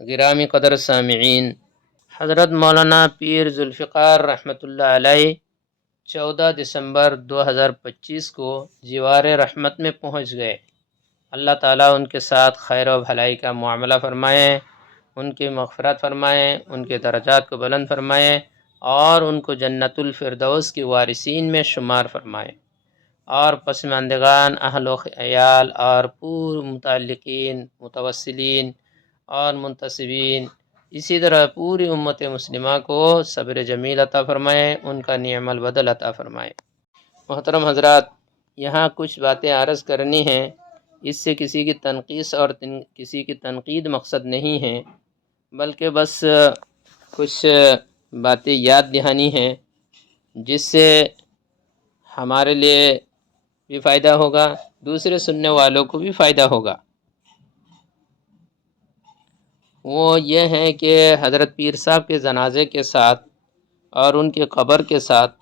گرامی قدر سامعین، حضرت مولانا پیر ذوالفقار رحمۃ اللہ علیہ 14 دسمبر 2025 کو جوار رحمت میں پہنچ گئے۔ اللہ تعالیٰ ان کے ساتھ خیر و بھلائی کا معاملہ فرمائیں، ان کی مغفرت فرمائیں، ان کے درجات کو بلند فرمائیں اور ان کو جنت الفردوس کی وارثین میں شمار فرمائیں، اور پسماندگان، اہل و عیال اور پورے متعلقین، متوسلین اور منتسبین، اسی طرح پوری امت مسلمہ کو صبر جمیل عطا فرمائیں، ان کا نعم البدل عطا فرمائیں۔ محترم حضرات، یہاں کچھ باتیں عرض کرنی ہیں، اس سے کسی کی تنقیص اور کسی کی تنقید مقصد نہیں ہے، بلکہ بس کچھ باتیں یاد دہانی ہیں جس سے ہمارے لیے بھی فائدہ ہوگا، دوسرے سننے والوں کو بھی فائدہ ہوگا۔ وہ یہ ہے کہ حضرت پیر صاحب کے جنازے کے ساتھ اور ان کے قبر کے ساتھ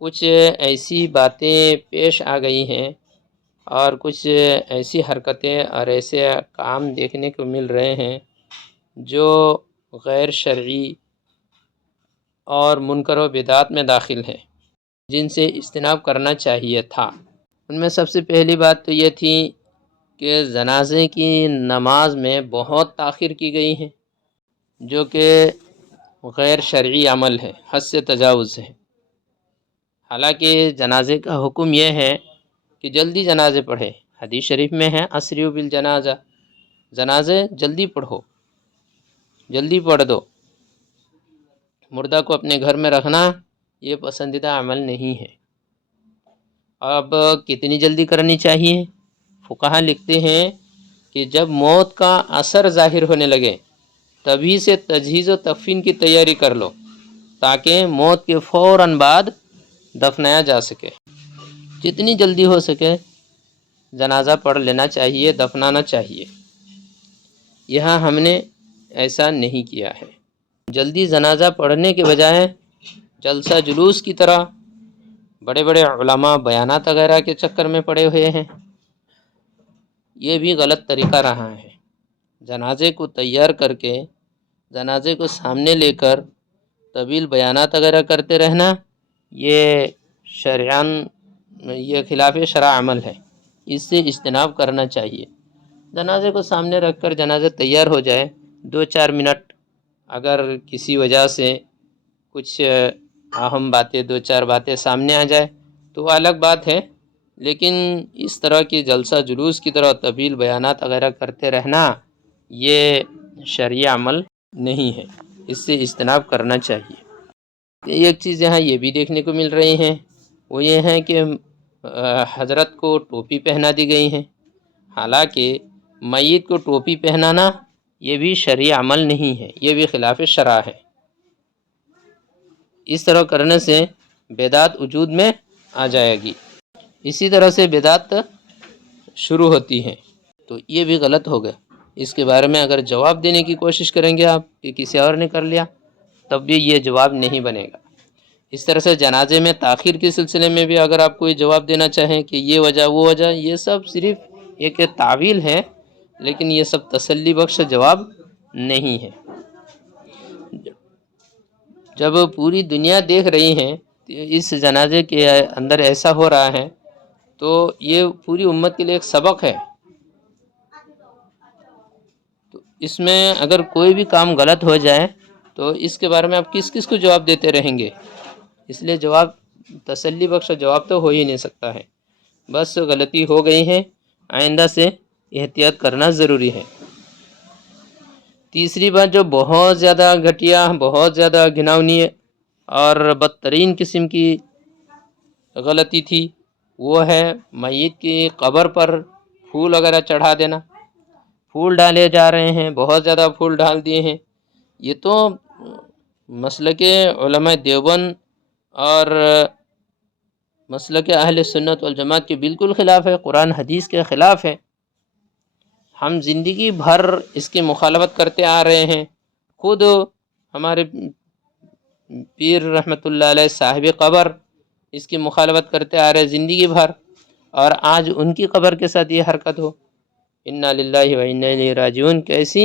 کچھ ایسی باتیں پیش آ گئی ہیں اور کچھ ایسی حرکتیں اور ایسے کام دیکھنے کو مل رہے ہیں جو غیر شرعی اور منکر و بدعات میں داخل ہیں، جن سے اجتناب کرنا چاہیے تھا۔ ان میں سب سے پہلی بات تو یہ تھی کہ جنازے کی نماز میں بہت تاخیر کی گئی ہے، جو کہ غیر شرعی عمل ہے، حد سے تجاوز ہے۔ حالانکہ جنازے کا حکم یہ ہے کہ جلدی جنازے پڑھے، حدیث شریف میں ہے اسریع بالجنازہ، جنازے جلدی پڑھو، جلدی پڑھ دو۔ مردہ کو اپنے گھر میں رکھنا یہ پسندیدہ عمل نہیں ہے۔ اب کتنی جلدی کرنی چاہیے؟ فقہا لکھتے ہیں کہ جب موت کا اثر ظاہر ہونے لگے تبھی سے تجہیز و تکفین کی تیاری کر لو، تاکہ موت کے فوراً بعد دفنایا جا سکے۔ جتنی جلدی ہو سکے جنازہ پڑھ لینا چاہیے، دفنانا چاہیے۔ یہاں ہم نے ایسا نہیں کیا ہے۔ جلدی جنازہ پڑھنے کے بجائے جلسہ جلوس کی طرح بڑے بڑے علماء بیانات وغیرہ کے چکر میں پڑے ہوئے ہیں، یہ بھی غلط طریقہ رہا ہے۔ جنازے کو تیار کر کے، جنازے کو سامنے لے کر طویل بیانات وغیرہ کرتے رہنا، یہ شرعاً یہ خلاف شرع عمل ہے، اس سے اجتناب کرنا چاہیے۔ جنازے کو سامنے رکھ کر جنازہ تیار ہو جائے، 2-4 منٹ اگر کسی وجہ سے کچھ اہم باتیں، 2-4 باتیں سامنے آ جائے تو وہ الگ بات ہے، لیکن اس طرح کی جلسہ جلوس کی طرح طویل بیانات وغیرہ کرتے رہنا یہ شرعی عمل نہیں ہے، اس سے اجتناب کرنا چاہیے۔ ایک چیز یہاں یہ بھی دیکھنے کو مل رہی ہے، وہ یہ ہے کہ حضرت کو ٹوپی پہنا دی گئی ہے۔ حالانکہ میت کو ٹوپی پہنانا یہ بھی شرعی عمل نہیں ہے، یہ بھی خلاف شرع ہے۔ اس طرح کرنے سے بدعت وجود میں آ جائے گی، اسی طرح سے بدعت شروع ہوتی ہیں، تو یہ بھی غلط ہوگا۔ اس کے بارے میں اگر جواب دینے کی کوشش کریں گے آپ کہ کسی اور نے کر لیا، تب بھی یہ جواب نہیں بنے گا۔ اس طرح سے جنازے میں تاخیر کے سلسلے میں بھی اگر آپ کوئی جواب دینا چاہیں کہ یہ وجہ وہ وجہ، یہ سب صرف ایک تعویل ہے، لیکن یہ سب تسلی بخش جواب نہیں ہے۔ جب پوری دنیا دیکھ رہی ہے اس جنازے کے اندر ایسا ہو رہا ہے تو یہ پوری امت کے لیے ایک سبق ہے۔ تو اس میں اگر کوئی بھی کام غلط ہو جائے تو اس کے بارے میں آپ کس کس کو جواب دیتے رہیں گے؟ اس لیے جواب تسلی بخش جواب تو ہو ہی نہیں سکتا ہے۔ بس غلطی ہو گئی ہے، آئندہ سے احتیاط کرنا ضروری ہے۔ تیسری بات جو بہت زیادہ گھٹیا، بہت زیادہ گھناؤنی اور بدترین قسم کی غلطی تھی، وہ ہے میت کی قبر پر پھول وغیرہ چڑھا دینا۔ پھول ڈالے جا رہے ہیں، بہت زیادہ پھول ڈال دیے ہیں۔ یہ تو مسلک علماء دیوبند اور مسلک اہل سنت والجماعت کے بالکل خلاف ہے، قرآن حدیث کے خلاف ہے۔ ہم زندگی بھر اس کی مخالفت کرتے آ رہے ہیں۔ خود ہمارے پیر رحمۃ اللہ علیہ صاحب قبر اس کی مخالفت کرتے آ رہے زندگی بھر، اور آج ان کی قبر کے ساتھ یہ حرکت ہو، انا للہ و انا الیہ راجعون۔ کیسی